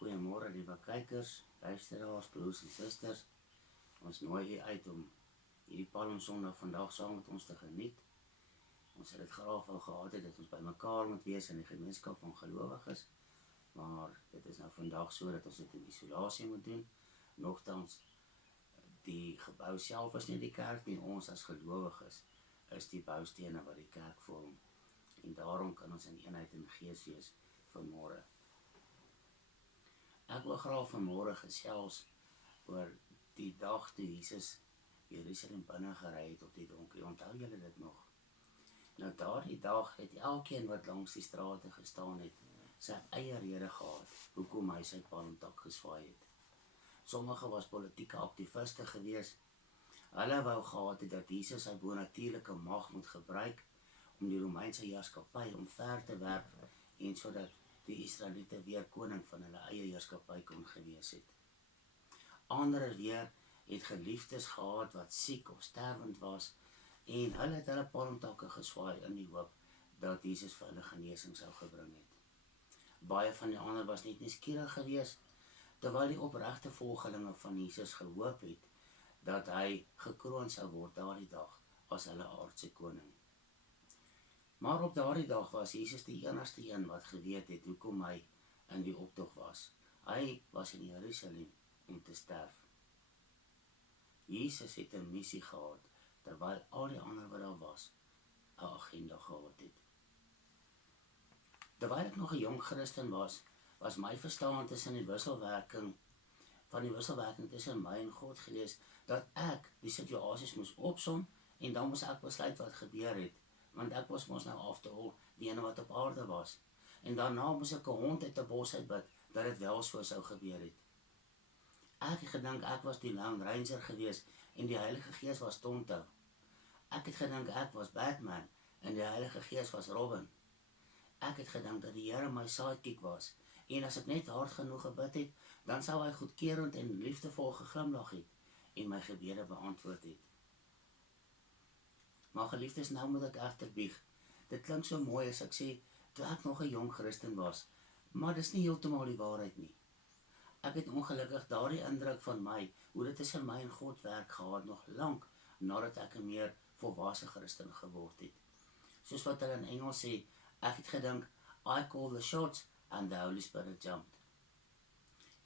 Goeiemôre liewe kykers, luisteraars, broers en susters. Ons nooi u uit om hierdie Palmsondag vandag saam met ons te geniet. Ons het dit graag wou gehad het dat ons by mekaar moet wees in die gemeenskap van gelowiges, maar dit is nou vandag so dat ons dit in isolasie moet doen. Nogtans, die gebou self is nie die kerk nie, ons as gelowiges is die boustene wat die kerk vorm. En daarom kan ons in eenheid en gees wees vanmôre. Ek wil graag vanmôre gesels oor die dag toe Jesus Jerusalem binne gery het op die donker. Onthou julle dit nog? Nou daardie dag het elkeen wat langs die strate gestaan het, sy eie rede gehad hoekom hy sy palmtak geswaai het. Sommige was politieke aktiviste gewees. Hulle wou gehad het dat Jesus sy bonatuurlike mag moet gebruik om die Romeinse heerskappy omver te werp en sodat die Israeliete weer koning van hulle eie heerskappy kon gewees het. Ander weer het geliefdes gehad wat siek of sterwend was en hulle het hulle palmtakke geswaai in die hoop dat Jesus vir hulle genesing sou gebring het. Baie van die ander was net nuuskierig gewees, terwyl die opregte volgelinge van Jesus gehoop het dat hy gekroon sou word daardie dag as hulle aardse koning. Maar op daardie dag was Jesus die enigste een wat geweet het hoekom hy in die optog was. Hy was in Jerusalem om te sterf. Jesus het 'n missie gehad, terwyl al die ander wat daar was 'n agenda gehad het. Terwyl ek nog 'n jong Christen was my verstaan tussen die wisselwerking tussen my en God gewees, dat ek die situasies moes opsom en dan moes ek besluit wat gebeur het, want ek was mos nou after all die ene wat op aarde was. En daarna moes ek 'n hond uit 'n bos uitbid, dat dit wel so sou gebeur het. Ek het gedink ek was die Lone Ranger gewees en die Heilige Gees was Tonto. Ek het gedink ek was Batman en die Heilige Gees was Robin. Ek het gedink dat die Here my sidekick was en as ek net hard genoeg gebid het, dan sou hy goedkeurend en liefdevol geglimlag het en my gebede beantwoord het. Maar geliefdes, nou moet ek egter bieg. Dit klink so mooi as ek sê, toe ek nog 'n jong Christen was, maar dis nie heeltemal die waarheid nie. Ek het ongelukkig daardie indruk van my, hoe dit tussen my en God werk gehad, nog lank nadat ek 'n meer volwasse Christen geword het. Soos wat hulle in Engels sê, ek het gedink, I call the shots and the Holy Spirit jumped.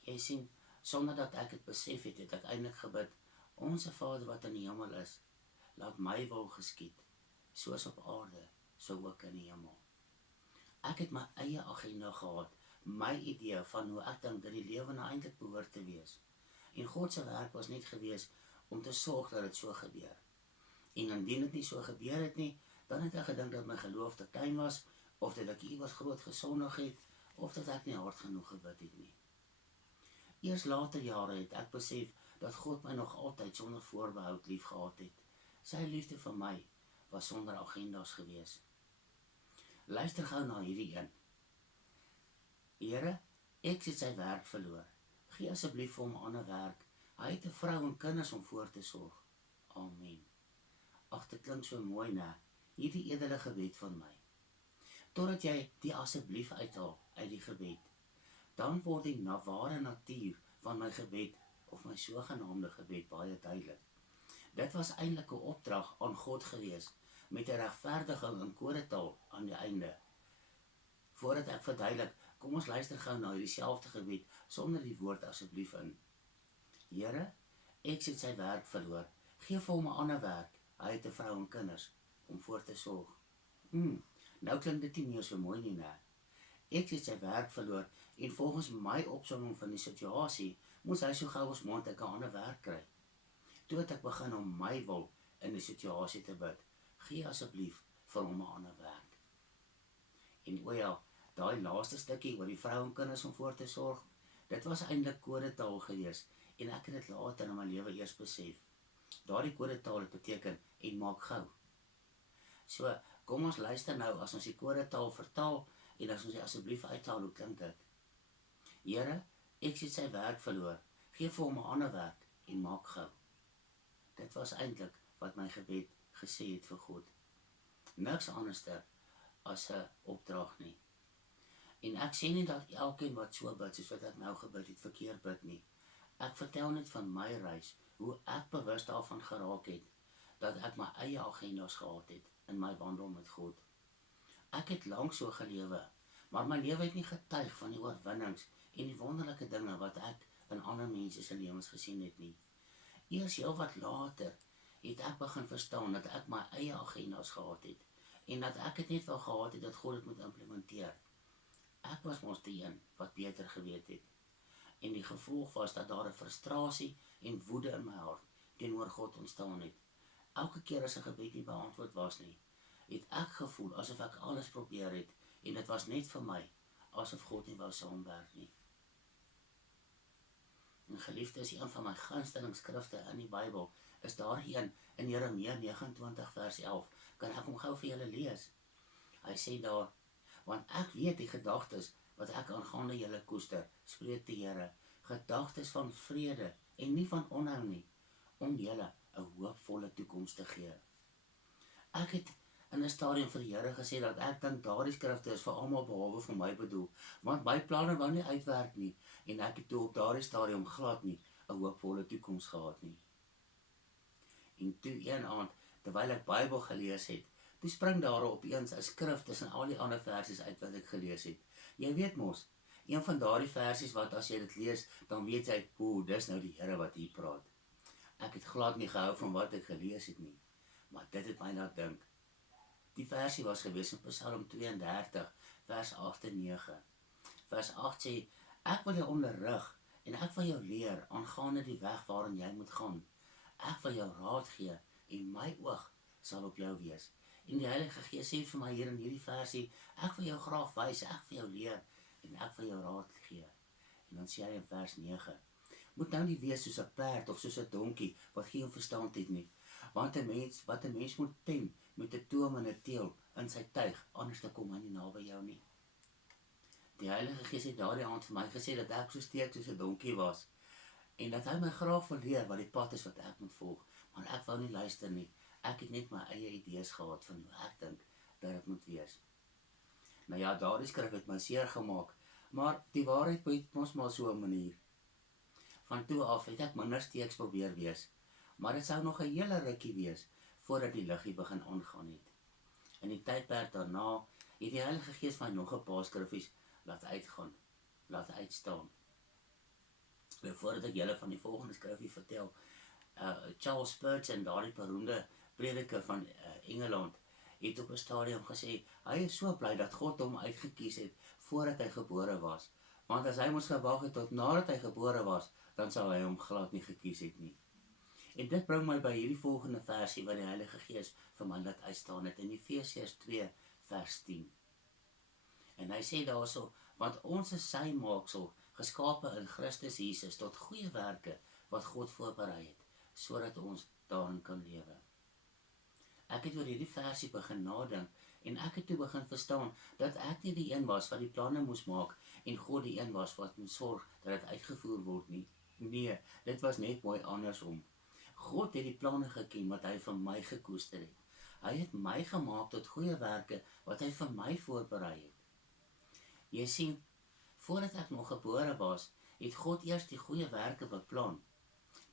Jy sien, sonder dat ek het besef het, het ek eintlik gebid, Onse Vader wat in die hemel is, laat my wil geskied, soos op aarde, so ook in die hemel. Ek het my eie agenda gehad, my idee van hoe ek dink dat die lewe nou eintlik behoort te wees. En God se werk was net gewees om te sorg dat dit so gebeur. En indien dit nie so gebeur het nie, dan het ek gedink dat my geloof te klein was, of dat ek iewers groot gesondig het, of dat ek nie hard genoeg gebid het nie. Eers later jare het ek besef dat God my nog altyd sonder voorbehoud lief gehad het. Sy liefde vir my was sonder agendas gewees. Luister gou na hierdie een. Here, ek het sy werk verloor. Gee asseblief vir hom 'n ander werk. Hy het 'n vrou en kinders om voor te sorg. Amen. Ag, dit klink so mooi, né? Hierdie edele gebed van my. Totdat jy die asseblief uithaal uit die gebed, dan word die ware natuur van my gebed, of my sogenaamde gebed, baie duidelik. Dit was eintlik 'n opdrag aan God gewees, met 'n regverdiging in kodetaal aan die einde. Voordat ek verduidelik, kom ons luister gou na hierdie selfde gebed, sonder die woord asseblief in. Here, ek het sy werk verloor. Gee vir hom 'n ander werk. Hy het 'n vrou en kinders om voor te sorg. Nou klink dit nie meer so mooi nie, né? Ek het sy werk verloor en volgens my opsomming van die situasie, moes hy so gou as moontlik 'n ander werk kry. Toe het ek begin om my wil in die situasie te bid. Gee asseblief vir hom 'n ander werk. En o ja, daai laaste stukkie oor die vrou en kinders om voor te sorg, dit was eintlik kodetaal gewees en ek het dit later in my lewe eers besef. Daardie kodetaal het beteken en maak gou. So, kom ons luister nou as ons die kodetaal vertaal en as ons die asseblief uithaal, hoe klink dit? Here, ek het sy werk verloor. Gee vir hom 'n ander werk en maak gou. Dit was eintlik wat my gebed gesê het vir God. Niks anderster as 'n opdrag nie. En ek sê nie dat elkeen wat so bid, soos wat ek nou gebid het, verkeerd bid nie. Ek vertel net van my reis, hoe ek bewus daarvan geraak het, dat ek my eie agendas gehad het, in my wandel met God. Ek het lank so gelewe, maar my lewe het nie getuig van die oorwinnings, en die wonderlike dinge wat ek in ander mense se lewens gesien het nie. Eers heel wat later, het ek begin verstaan, dat ek my eie agendas gehad het, en dat ek het net wel gehad het, dat God het moet implementeer. Ek was mos die een, wat beter geweet het. En die gevolg was, dat daar 'n frustrasie en woede in my hart, teenoor God ontstaan het. Elke keer as 'n gebed nie beantwoord was nie, het ek gevoel, asof ek alles probeer het, en dit was net vir my, asof God nie wou saamwerk nie. En geliefde, is een van my gunsteling skrifte in die Bybel, is daar een in Jeremia 29 vers 11, kan ek hom gou vir julle lees. Hy sê daar, want ek weet die gedagtes wat ek aangaande julle koester, spreek die Here, gedagtes van vrede en nie van onheil nie, om julle 'n hoopvolle toekoms te gee. Ek het in 'n stadium vir die Here gesê dat ek dink daardie skrifte is vir almal behalwe vir my bedoel, want my planne wou nie uitwerk nie, en ek het toe op daardie stadium glad nie 'n hoopvolle toekoms gehad nie. En toe een aand, terwyl ek Bybel gelees het, toe spring daar opeens 'n skrif tussen al die ander versies uit wat ek gelees het. Jy weet mos, een van daardie versies wat as jy dit lees, dan weet jy, dis nou die Here wat hier praat. Ek het glad nie gehou van wat ek gelees het nie, maar dit het my laat dink. Die versie was gewees in Psalm 32, vers 8 en 9. Vers 8 sê, ek wil jou onderrig, en ek wil jou leer, aangaande die weg waarin jy moet gaan. Ek wil jou raad gee, en my oog sal op jou wees. En die Heilige Gees sê vir my hier in hierdie versie, ek wil jou graag wys, ek wil jou leer, en ek wil jou raad gee. En dan sê hy in vers 9, moet nou nie wees soos 'n perd of soos 'n donkie, wat geen verstand het nie. Want 'n mens moet tem, met 'n toom en 'n teel in sy tuig, anders dan kom hy nie naby jou nie. Die Heilige Gees het daardie aand vir my gesê, dat ek so steek soos 'n donkie was, en dat hy my graag wil leer, wat die pad is wat ek moet volg, maar ek wou nie luister nie. Ek het net my eie idees gehad, van hoe ek dink, dat dit moet wees. Nou ja, daardie skrif het my seer gemaak, maar die waarheid het mos maar so 'n manier. Van toe af het ek minder steeks probeer wees, maar dit sou nog 'n hele rukkie wees, voordat die liggie begin aangaan het. In die tydperk daarna, het die Heilige Gees my nog 'n paar skriffies laat uitstaan. Nou, voordat ek julle van die volgende skriffie vertel, Charles Spurgeon, daardie beroemde prediker van Engeland, het op 'n stadium gesê, hy is so bly dat God hom uitgekies het, voordat hy gebore was, want as hy moes gewag het tot nadat hy gebore was, dan sou hy hom glad nie gekies het nie. En dit bring my by hierdie volgende versie, wat die Heilige Gees vir my laat uitstaan het, in Efesiërs 2 vers 10. En hy sê daarso, want ons is sy maaksel, geskape in Christus Jesus, tot goeie werke, wat God voorberei het, sodat ons daarin kan lewe. Ek het oor hierdie versie begin nadink, en ek het toe begin verstaan, dat ek nie die een was, wat die planne moes maak, en God die een was, wat moet sorg, dat het uitgevoer word nie. Nee, dit was net mooi andersom. God het die planne geken, wat hy vir my gekoester het. Hy het my gemaak tot goeie werke, wat hy vir my voorberei het. Jy sien, voordat ek nog gebore was, het God eers die goeie werke beplan.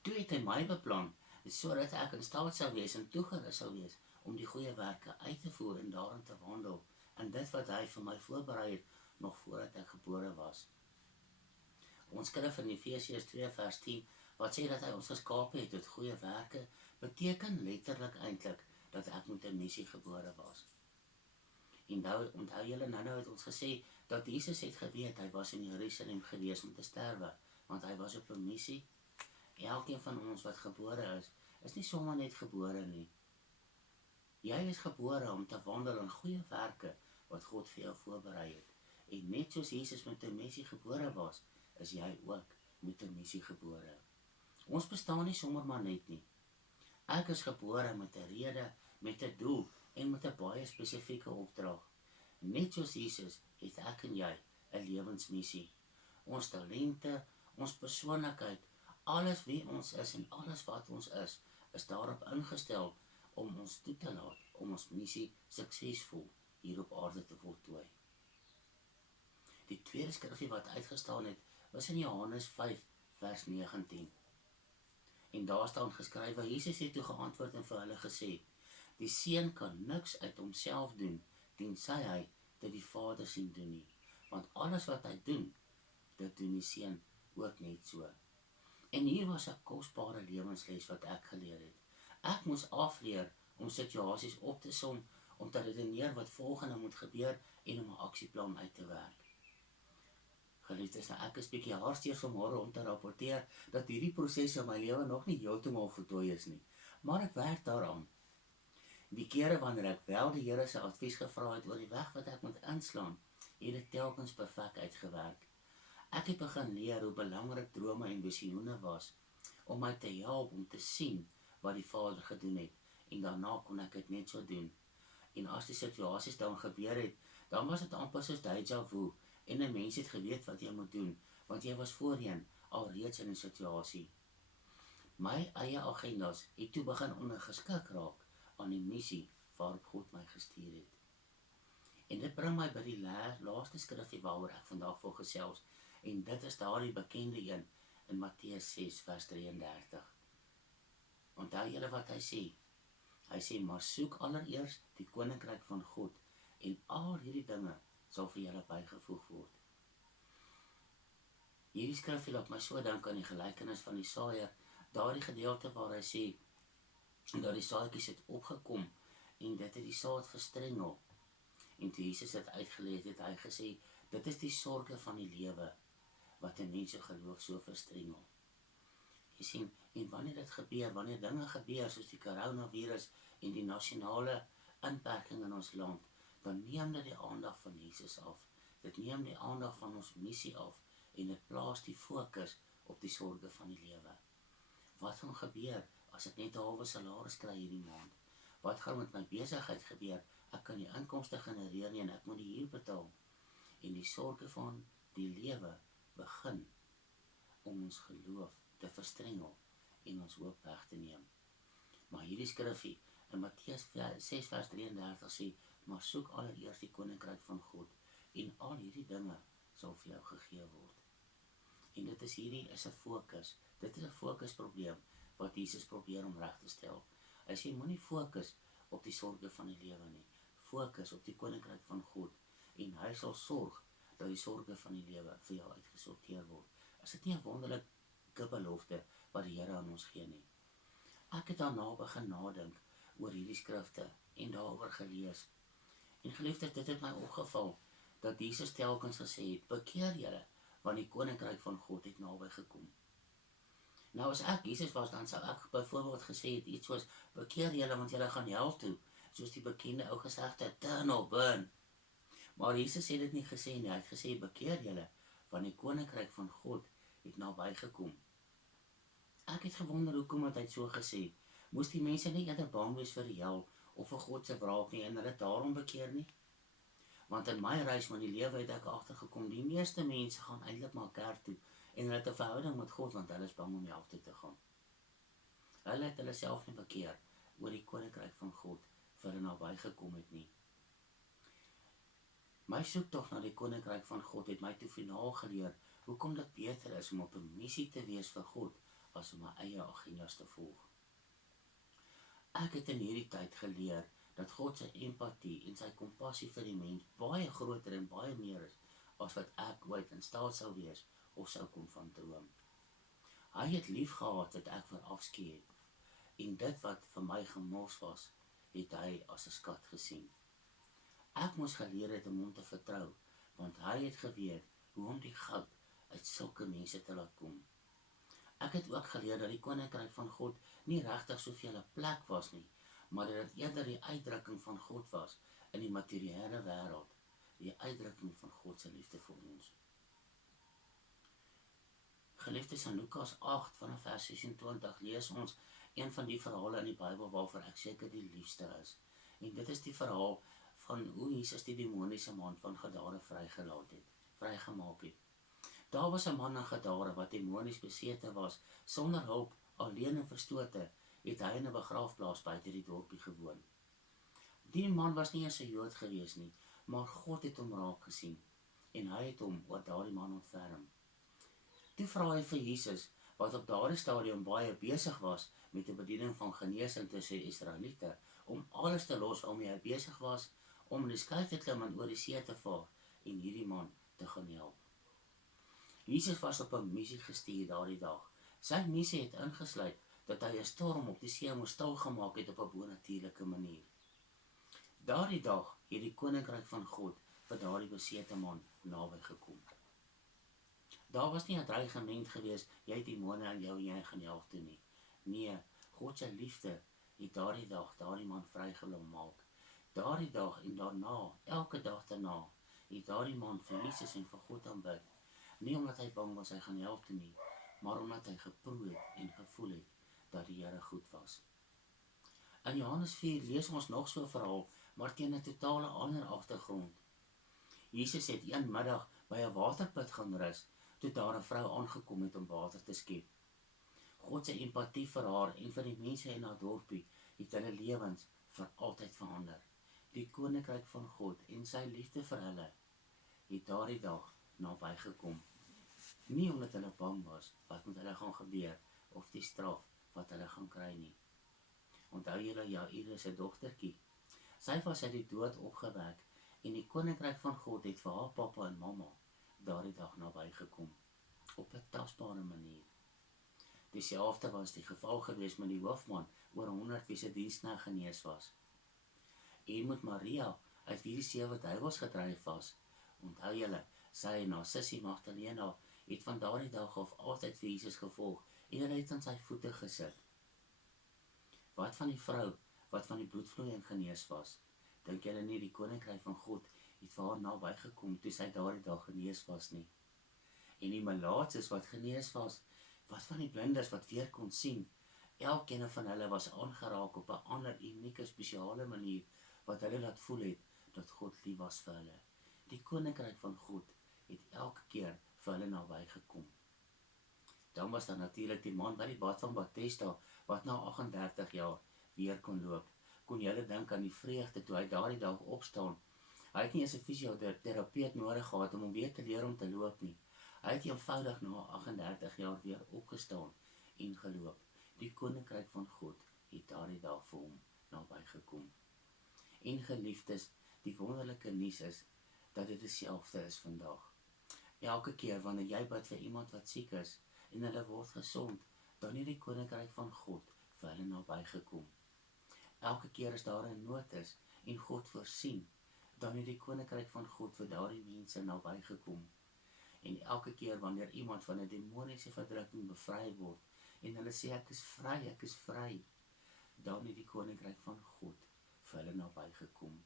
Toe het hy my beplan, sodat ek in staat sou wees en toegerus sou wees, om die goeie werke uit te voer en daarin te wandel, en dit wat hy vir my voorberei het, nog voordat ek gebore was. Ons skrif in Efesiërs 2 vers 10, wat sê dat hy ons geskape het tot goeie werke, beteken letterlik eintlik, dat ek met 'n missie gebore was. En nou, onthou julle, nou het ons gesê, dat Jesus het geweet, hy was in Jerusalem gewees om te sterwe, want hy was op 'n missie. Elkeen van ons wat gebore is nie sommer net gebore nie. Jy is gebore om te wandel in goeie werke, wat God vir jou voorberei het. En net soos Jesus met 'n missie gebore was, is jy ook met 'n missie gebore. Ons bestaan nie sommer maar net nie. Ek is gebore met 'n rede, met 'n doel, en met 'n baie spesifieke opdrag. Net soos Jesus, het ek en jy 'n lewensmissie. Ons talente, ons persoonlikheid, alles wie ons is en alles wat ons is daarop ingestel om ons toe te laat, om ons missie suksesvol hier op aarde te voltooi. Die tweede skrifgie wat uitgestaan het, was in Johannes 5 vers 19. En daar staan geskrywe, Jesus het toe geantwoord en vir hulle gesê, die seun kan niks uit homself doen, tensy hy dit die Vader sien doen nie. Want alles wat hy doen, dit doen die seun ook net so. En hier was 'n kosbare lewensles wat ek geleer het. Ek moes afleer om situasies op te som, om te redeneer wat volgende moet gebeur en om 'n aksieplan uit te werk. Geliefdes, ek is bietjie hartseer vanmôre om te rapporteer dat hierdie proses in my lewe nog nie heeltemal voltooi is nie, maar ek werk daaraan. Die kere wanneer ek wel die Here se advies gevra het oor die weg wat ek moet inslaan, het dit telkens perfek uitgewerk. Ek het begin leer hoe belangrik drome en visioene was, om my te help om te sien wat die Vader gedoen het, en daarna kon ek dit net so doen. En as die situasies dan gebeur het, dan was dit amper soos déjà vu, en 'n mens het geweet wat jy moet doen, want jy was voorheen al reeds in 'n situasie. My eie agendas het toe begin ondergeskik raak aan die missie waarop God my gestuur het. En dit bring my by die laaste skrifgie waaroor ek vandag wil gesels, en dit is daardie bekende een in Matteus 6 vers 33. Onthou julle wat hy sê? Hy sê, maar soek allereers die koninkryk van God, en al hierdie dinge sal vir julle bygevoeg word. Hierdie skrifgie laat my so dink aan die gelykenis van die saaiër, daardie gedeelte waar hy sê, dat die saadjies het opgekom, en dit het die saad verstrengel. En toe Jesus het uitgeleid, het hy gesê, dit is die sorge van die lewe, wat 'n mens se geloof so verstrengel. Jy sien, en wanneer dit gebeur, wanneer dinge gebeur, soos die coronavirus en die nasionale inperking in ons land, dan neem dit die aandag van Jesus af. Dit neem die aandag van ons missie af, en dit plaas die fokus op die sorge van die lewe. Wat gaan gebeur as ek net 'n halwe salaris kry hierdie maand? Wat gaan met my besigheid gebeur? Ek kan nie inkomste genereer nie en ek moet die huur betaal. En die sorge van die lewe begin om ons geloof te verstrengel en ons hoop weg te neem. Maar hierdie skrifgie in Matteus 6 vers 33 sê, maar soek allereers die koninkryk van God, en al hierdie dinge sal vir jou gegee word. En dit is is 'n fokus. Dit is 'n fokusprobleem wat Jesus probeer om reg te stel. Hy sê, moenie fokus op die sorge van die lewe nie. Fokus op die koninkryk van God, en hy sal sorg dat die sorge van die lewe vir jou uitgesorteer word. Is dit nie 'n wonderlike belofte wat die Here aan ons gee nie? Ek het daarna begin nadink oor hierdie skrifte en daaroor gelees. En geliefdes, dit het my opgeval dat Jesus telkens gesê het, bekeer julle, want die koninkryk van God het naby gekom. Nou as ek Jesus was, dan sou ek byvoorbeeld gesê het iets soos, bekeer julle, want julle gaan hel toe, soos die bekende ou gesegde, turn or burn. Maar Jesus het dit nie gesê nie, hy het gesê, bekeer julle, want die koninkryk van God het naby gekom. Ek het gewonder hoekom het hy so gesê. Moes die mense nie eerder bang wees vir die hel of vir God se wraak nie en hulle daarom bekeer nie? Want in my reis van die lewe het ek agtergekom, die meeste mense gaan eintlik maar kerk toe en hulle het 'n verhouding met God want hulle is bang om hel toe te gaan. Hulle het hulle self nie bekeer oor die koninkryk van God vir hulle naby gekom het nie. My soektog na die koninkryk van God het my toe finaal geleer hoekom dit beter is om op 'n missie te wees vir God as om my eie agendas te volg. Ek het in hierdie tyd geleer dat God se empatie en sy kompassie vir die mens baie groter en baie meer is as wat ek ooit in staat sou wees of sou kon van droom. Hy het lief gehad wat ek verafskeid het, en dit wat vir my gemors was, het hy as 'n skat gesien. Ek moes geleer het om hom te vertrou, want hy het geweet hoe om die goud uit sulke mense te laat kom. Ek het ook geleer dat die koninkryk van God nie regtig soveel 'n plek was nie, maar dat dit eerder die uitdrukking van God was in die materiële wêreld, die uitdrukking van God se liefde vir ons. Geliefdes, in Lukas 8 vanaf vers 26 lees ons een van die verhale in die Bybel waarvoor ek seker die liefste is. En dit is die verhaal van hoe Jesus die demoniese man van Gadara vrygemaak het. Daar was 'n man in Gadara wat demonies besete was, sonder hulp, alleen en verstote, het hy in 'n begraafplaas buite die dorpie gewoon. Die man was nie eens 'n Jood gewees nie, maar God het hom raak gesien. en hy het hom oor daardie man ontferm. Toe vra hy vir Jesus, wat op daardie stadium baie besig was met die bediening van genesing tussen die Israeliete, om alles te los waarmee hy besig was, om in die skei te klim en oor die see te vaar en hierdie man te gaan help. Jesus was op 'n missie gestuur daardie dag. Sy missie het ingesluit dat hy 'n storm op die see moes stilgemaak het op 'n bonatuurlike manier. Daardie dag het die koninkryk van God vir daardie besete man naby gekom. Daar was nie 'n dreigement gewees, jy het demone aan jou en jy gaan hel toe nie. Nee, God se liefde het daardie dag daardie man vrygelaat maak. Daardie dag en daarna, elke dag daarna, het daardie man vir Jesus en vir God aanbid. Nie omdat hy bang was hy gaan hel toe nie, maar omdat hy geproe het en gevoel het dat die Here goed was. In Johannes 4 lees ons nog so 'n verhaal, maar teen 'n totale ander agtergrond. Jesus het een middag by 'n waterput gaan rus, toe daar 'n vrou aangekom het om water te skep. God se empatie vir haar en vir die mense in haar dorpie het hulle lewens vir altyd verander. Die koninkryk van God en sy liefde vir hulle het daardie dag naby gekom. Nie omdat hulle bang was wat met hulle gaan gebeur of die straf wat hulle gaan kry nie. Onthou julle Jairus se dogtertjie? Sy was uit die dood opgewek en die koninkryk van God het vir haar pappa en mamma daardie dag naby gekom, op 'n tasbare manier. Dieselfde was die geval gewees met die hoofman oor 100 wie se diensknegt genees was. En met Maria, uit wie die 7 duiwels gedryf was. Onthou julle, sy en haar sussie Magdalena het van daardie dag af altyd vir Jesus gevolg en hulle het aan sy voete gesit. Wat van die vrou wat van die bloedvloeiing genees was? Dink julle nie die koninkryk van God het vir haar naby gekom toe sy daardie dag genees was nie? En die malaatses wat genees was, wat van die blindes wat weer kon sien? Elkeen van hulle was aangeraak op 'n ander unieke spesiale manier wat hulle laat voel het dat God lief was vir hulle. Die koninkryk van God het elke keer vir hulle naby gekom. Dan was daar natuurlik die man by die bad van Bethesda wat na 38 jaar weer kon loop. Kon julle dink aan die vreugde toe hy daardie dag opstaan? Hy het nie eens 'n fisioterapeut nodig gehad om hom weer te leer om te loop nie. Hy het eenvoudig na 38 jaar weer opgestaan en geloop. Die koninkryk van God het daardie dag vir hom naby gekom. En geliefdes, die wonderlike nuus is dat dit dieselfde is vandag. Elke keer wanneer jy bid vir iemand wat siek is en hulle word gesond, dan het die koninkryk van God vir hulle naby gekom. Elke keer as daar 'n nood is en God voorsien, dan het die koninkryk van God vir daardie mense naby gekom. En elke keer wanneer iemand van 'n demoniese verdrukking bevry word en hulle sê ek is vry, dan het die koninkryk van God vir hulle naby gekom.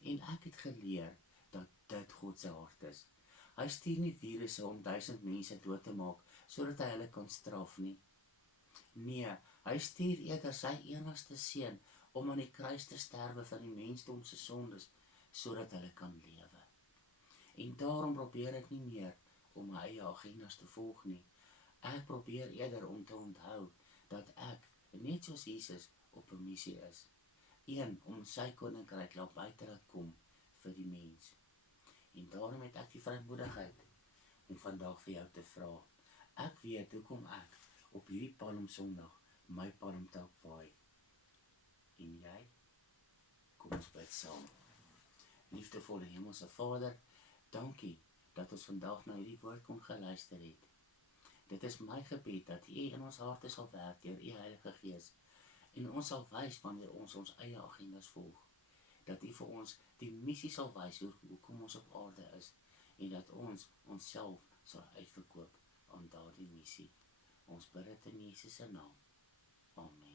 En ek het geleer dat dit God se hart is. Hy stuur nie virusse om 1000 mense dood te maak sodat hy hulle kan straf nie. Nee, hy stuur eerder sy enigste seun om aan die kruis te sterwe vir die mensdom se sondes sodat hulle kan lewe. En daarom probeer ek nie meer om my eie agendas te volg nie. Ek probeer eerder om te onthou dat ek, net soos Jesus, op 'n missie is. Een, om sy koninkryk laat buite laat kom vir die mens. En daarom het ek die vrymoedigheid om vandag vir jou te vra. Ek weet hoekom ek op hierdie Palmsondag my palmtak waai. En jy? Kom ons bid saam. Liefdevolle Hemelse Vader, dankie dat ons vandag na hierdie woord kon geluister het. Dit is my gebed dat U in ons harte sal werk deur U Heilige Gees en ons sal wys wanneer ons eie agendas volg. Dat U vir ons die missie sal wys hoekom ons op aarde is en dat ons onsself sal uitverkoop aan daardie missie. Ons bid dit in Jesus se naam. Amen.